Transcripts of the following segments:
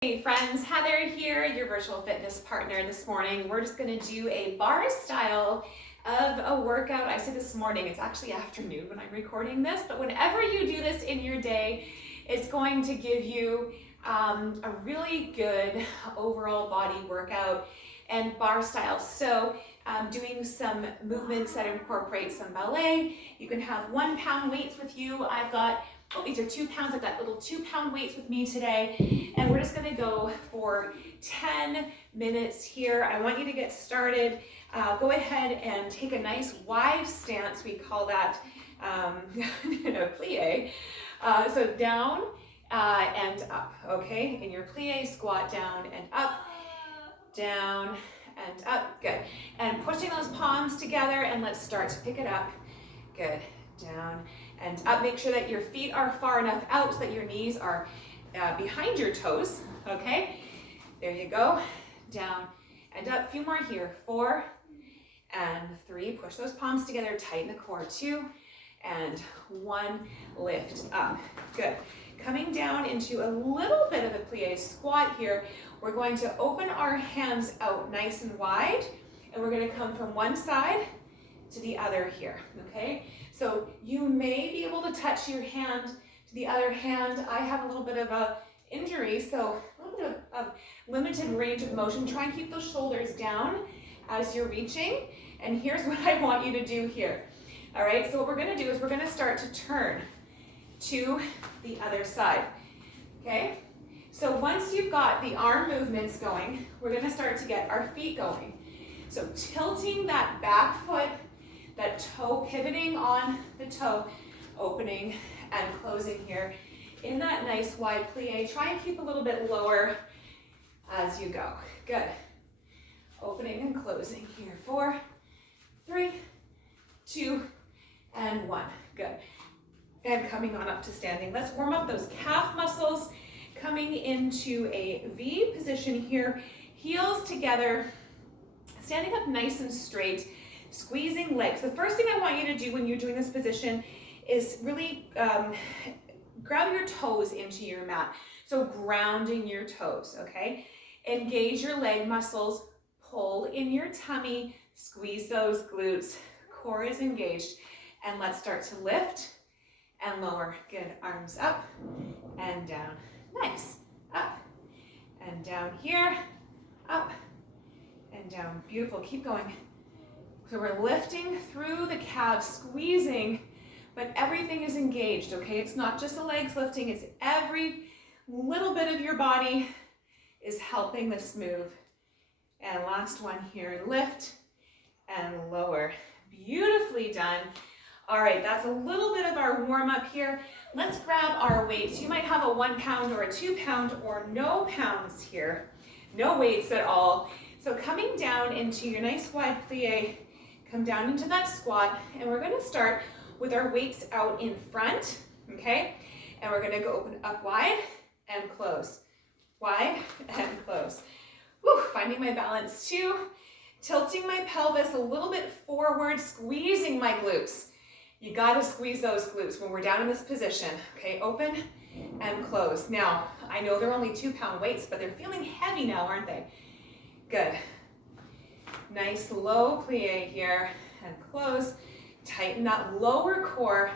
Hey friends, Heather here, your virtual fitness partner this morning. We're just going to do a barre style of a workout. I said this morning, it's actually afternoon when I'm recording this, but whenever you do this in your day, it's going to give you a really good overall body workout and barre style. So doing some movements that incorporate some ballet. You can have 1 pound weights with you. I've got these are 2 pounds. I've got little 2 pound weights with me today, and we're just gonna go for 10 minutes here. I want you to get started. Go ahead and take a nice wide stance. We call that plie. So down and up, okay? In your plie, squat down and up, down and up, good. And pushing those palms together, and let's start to pick it up, good. Down and up. Make sure that your feet are far enough out so that your knees are behind your toes, okay? There you go. Down and up. A few more here. 4 and 3. Push those palms together. Tighten the core. 2 and 1. Lift up. Good. Coming down into a little bit of a plie squat here. We're going to open our hands out nice and wide, and we're going to come from one side to the other here, okay? So you may be able to touch your hand to the other hand. I have a little bit of a injury, so a little bit of limited range of motion. Try and keep those shoulders down as you're reaching. And here's what I want you to do here. All right, so what we're gonna do is we're gonna start to turn to the other side, okay? So once you've got the arm movements going, we're gonna start to get our feet going. So tilting that back foot, that toe, pivoting on the toe, opening and closing here in that nice wide plie. Try and keep a little bit lower as you go. Good. Opening and closing here. 4, 3, 2, and 1. Good. And coming on up to standing. Let's warm up those calf muscles. Coming into a V position here. Heels together. Standing up nice and straight. Squeezing legs. The first thing I want you to do when you're doing this position is really grab your toes into your mat. So grounding your toes, okay? Engage your leg muscles, pull in your tummy, squeeze those glutes, core is engaged, and let's start to lift and lower. Good, arms up and down. Nice, up and down here, up and down. Beautiful, keep going. So we're lifting through the calves, squeezing, but everything is engaged, okay? It's not just the legs lifting, it's every little bit of your body is helping this move. And last one here, lift and lower. Beautifully done. All right, that's a little bit of our warm up here. Let's grab our weights. You might have a 1 pound or a 2 pound or no pounds here. No weights at all. So coming down into your nice wide plie, come down into that squat, and we're gonna start with our weights out in front, okay? And we're gonna go open up wide and close. Wide and close. Whew, finding my balance too. Tilting my pelvis a little bit forward, squeezing my glutes. You gotta squeeze those glutes when we're down in this position, okay? Open and close. Now, I know they're only 2 pound weights, but they're feeling heavy now, aren't they? Good. Nice low plie here and close. Tighten that lower core.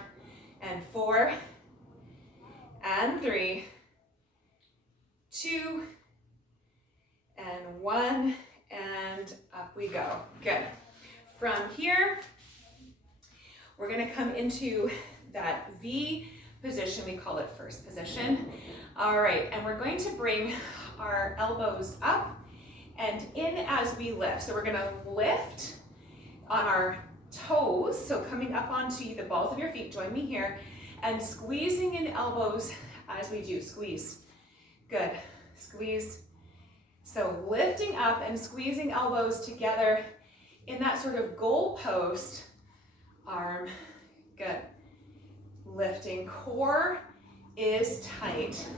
And 4 and 3, 2 and 1, and up we go. Good. From here, we're gonna come into that V position. We call it first position. All right, and we're going to bring our elbows up and in as we lift. So we're gonna lift on our toes, so coming up onto the balls of your feet, join me here, and squeezing in elbows as we do, squeeze. Good, squeeze. So lifting up and squeezing elbows together in that sort of goal post, arm, good. Lifting, core is tight.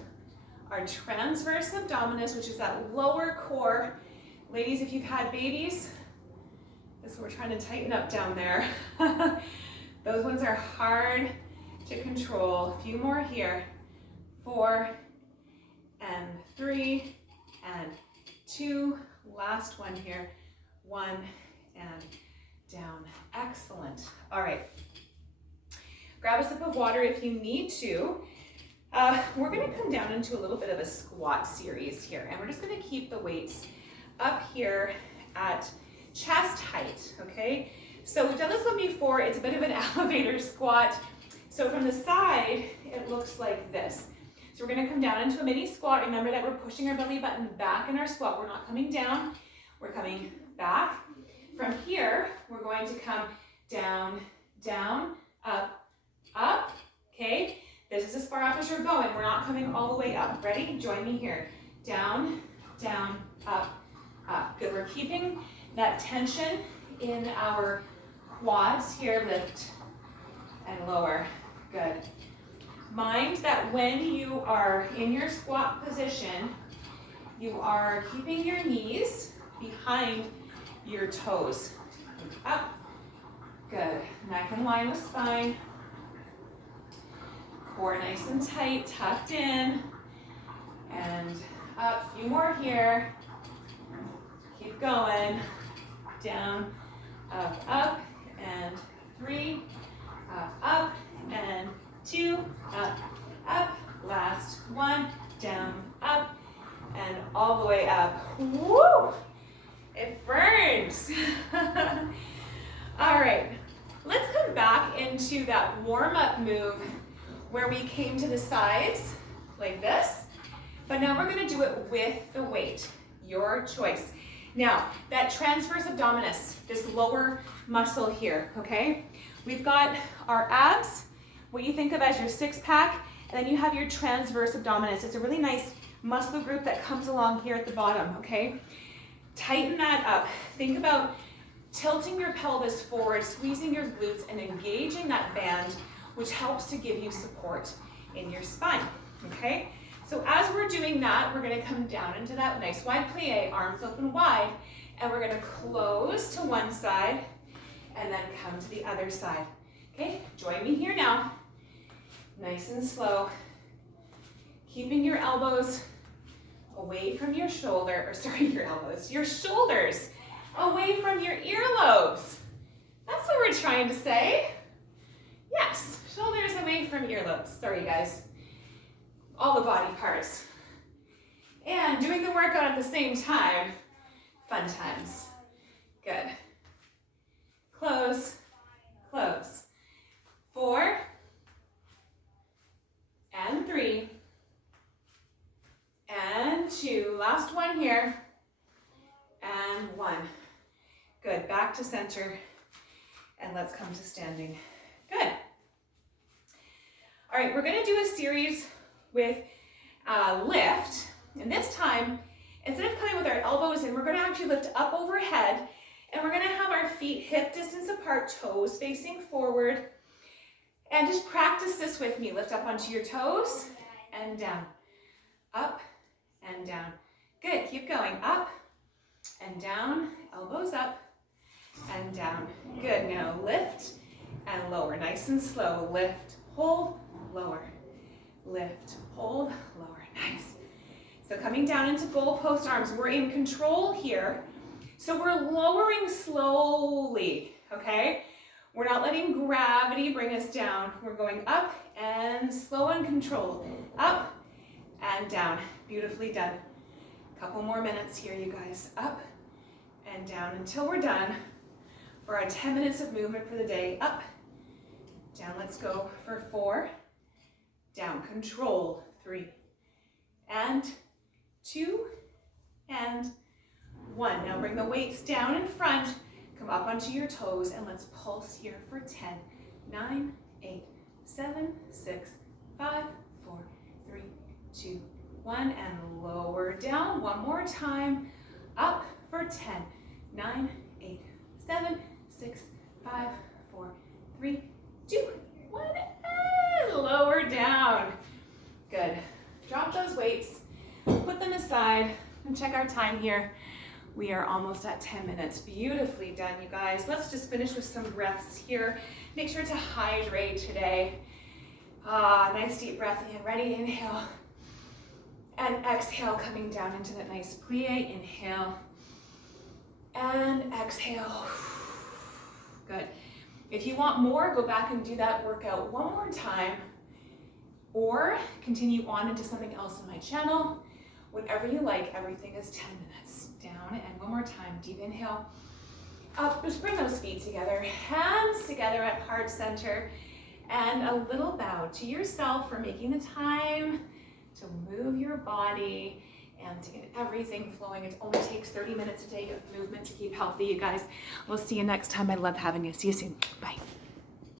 Our transverse abdominis, which is that lower core. Ladies, if you've had babies, this is what we're trying to tighten up down there. Those ones are hard to control. A few more here. 4 and 3 and 2. Last one here. 1 and down. Excellent. All right. Grab a sip of water if you need to. We're going to come down into a little bit of a squat series here, and we're just going to keep the weights up here at chest height, okay? So we've done this one before. It's a bit of an elevator squat. So from the side, it looks like this. So we're going to come down into a mini squat. Remember that we're pushing our belly button back in our squat. We're not coming down. We're coming back. From here, we're going to come down, down, up, up, okay? This is as far up as you're going. We're not coming all the way up. Ready? Join me here. Down, down, up, up. Good. We're keeping that tension in our quads here. Lift and lower. Good. Mind that when you are in your squat position, you are keeping your knees behind your toes. Up. Good. Neck in line with spine. Core nice and tight, tucked in. And up. A few more here. Keep going. Down, up, and 3. Up, and 2. Up. Last 1. Down, up, and all the way up. Woo! It burns. All right, let's come back into that warm-up move where we came to the sides like this, but now we're gonna do it with the weight, your choice. Now, that transverse abdominis, this lower muscle here, okay? We've got our abs, what you think of as your six-pack, and then you have your transverse abdominis. It's a really nice muscle group that comes along here at the bottom, okay? Tighten that up. Think about tilting your pelvis forward, squeezing your glutes, and engaging that band, which helps to give you support in your spine, okay? So as we're doing that, we're gonna come down into that nice wide plie, arms open wide, and we're gonna close to one side and then come to the other side. Okay, join me here now. Nice and slow. Keeping your elbows away from your shoulder, your shoulders away from your earlobes. That's what we're trying to say. Yes, shoulders away from earlobes. Sorry, guys. All the body parts. And doing the workout at the same time, fun times. Good. Close, close. 4, and 3, and 2. Last one here, and 1. Good, back to center, and let's come to standing. Good. All right, we're gonna do a series with lift, and this time, instead of coming with our elbows in, we're gonna actually lift up overhead, and we're gonna have our feet hip distance apart, toes facing forward, and just practice this with me. Lift up onto your toes, and down, up, and down. Good, keep going, up, and down, elbows up, and down. Good, now lift, and lower, nice and slow. Lift, hold, lower. Lift, hold, lower, nice. So coming down into goalpost arms, we're in control here. So we're lowering slowly, okay? We're not letting gravity bring us down. We're going up and slow and controlled. Up and down, beautifully done. Couple more minutes here, you guys. Up and down until we're done for our 10 minutes of movement for the day. Up, down, let's go for 4. Down, control, 3, and 2, and 1. Now bring the weights down in front, come up onto your toes, and let's pulse here for 10, 9, 8, 7, 6, 5, 4, 3, 2, 1, and lower down. One more time, up for 10, 9, 8, 7, 6, 5, 4, 3, 2, 1, and lower down. Good. Drop those weights, put them aside, and check our time here. We are almost at 10 minutes. Beautifully done, you guys. Let's just finish with some breaths here. Make sure to hydrate today. Nice deep breath in. Ready? Inhale. And exhale, coming down into that nice plie. Inhale and exhale. Good. If you want more, go back and do that workout one more time, or continue on into something else on my channel. Whatever you like, everything is 10 minutes. Down, and one more time, deep inhale. Up, just bring those feet together, hands together at heart center, and a little bow to yourself for making the time to move your body and to get everything flowing. It only takes 30 minutes a day of movement to keep healthy, you guys. We'll see you next time. I love having you. See you soon. Bye.